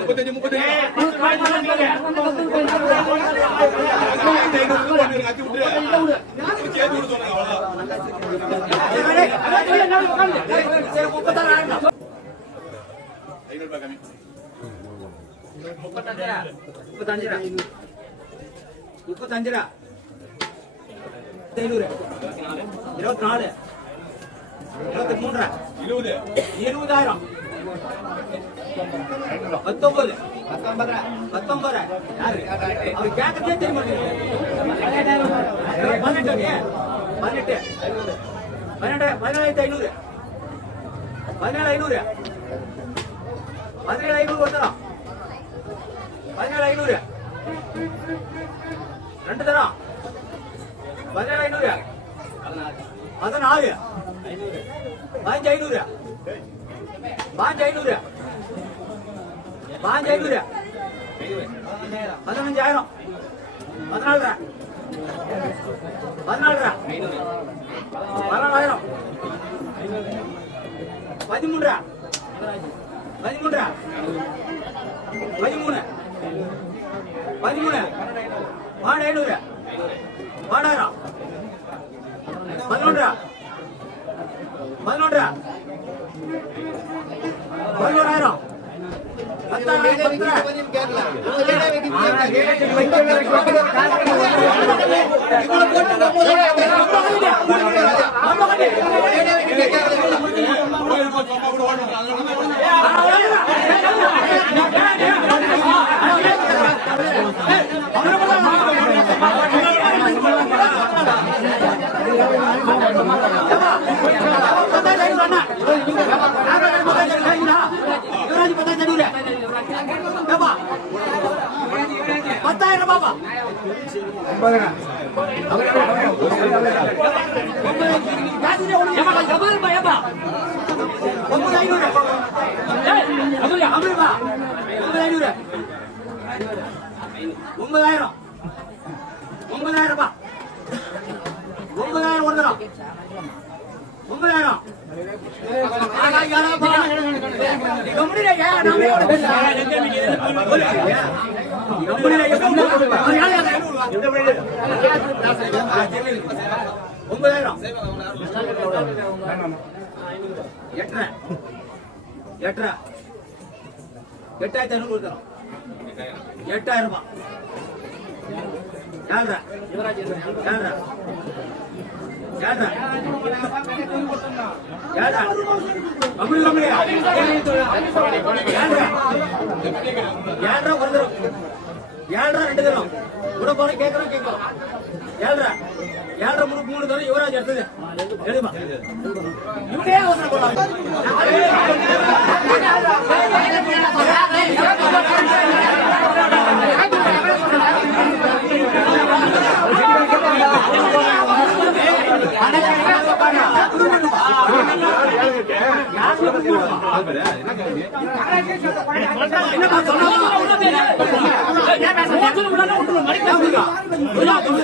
முப்பத்தஞ்சு முப்பத்தஞ்சு ஐநூறு இருபத்தி நாலு இருபத்தி மூன்று இருபது இருபதாயிரம் பத்தொன்பது பத்தொன்பது யாரு அவர் கேட்கறதே தெரிய மாட்டேங்குது பதினெட்டு பதினெட்டு பன்னெண்டு பதினேழாயிரத்தி ஐநூறு பதினேழு ஐநூறு பதினேழு ஐநூறு வந்துடும் பதினேழு ஐநூறு. ரெண்டு தரம். பதினேழு ஐநூறு. பதினாறு. பாஞ்சு ஐநூறு. பாஞ்சு ஐநூறு. பாஞ்சு ஐநூறு. பதினஞ்சாயிரம். பதினாலு பதினாலு பதினாலாயிரம். பதிமூன்று பதிமூன்றா பதிமூன்றா? பதிமூணு. பதிமூணு. வாட ஐநூறு வாடாயிரம் பதினொன்றா? பதினொன்றா? பதினோராயிரம் பத்தாயிரம் ஒன்பது ஐநூறு ஒன்பது ஒன்பதாயிரம் ஒன்பதாயிரம் ஒன்பதாயிரம் ஒன்பதாயிரம் ஒன்பதாயிரம் எட்டரை எட்டரை எட்டாயிரத்தி ஐநூறு கொடுத்தோம் எட்டாயிரம் ரூபாய் ஏழ்ரை ஏழ்ரை ஏழ்ரை ஏழ்ரை அப்படி கம்மியா ஏழ்ரை ஏழ்ரை ஒரு தரம்? ஏழ்ரை ரெண்டு தரம்? கூட போற கேட்கறோம் கேட்கலாம் ஏழ்ரை ஏழ்ரை மூணு மூணு தரம்? யுவராஜ் எடுத்தது. எழுதுமா? இவனே அவசரம் போடலாம்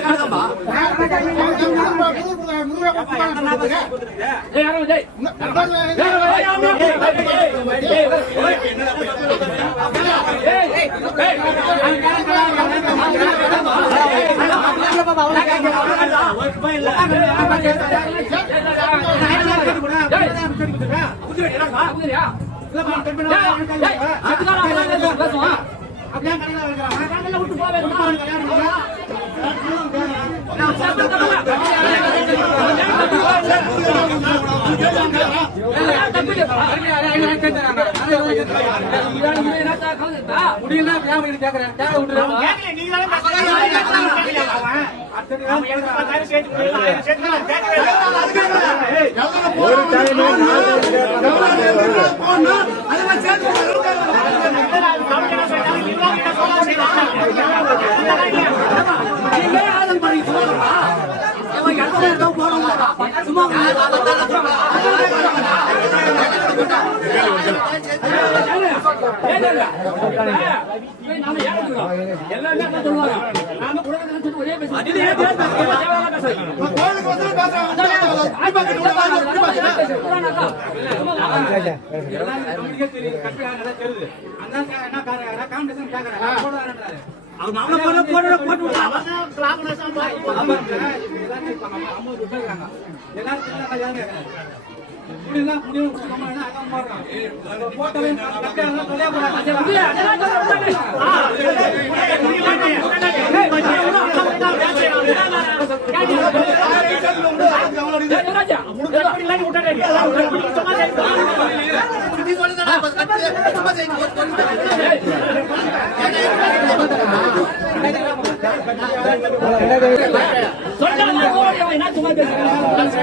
என்னப்பா சொன்னா சும்மா ஏன் நாம ஏமாத்துறோம் எல்லாருமே அதான் சொல்லுவாங்க நாம கொடுக்கறதுன்னு அவர் மாமலை போட போட போட்டு விட்டாங்க சொல்றாங்க என்ன சும்மா பேசுறீங்க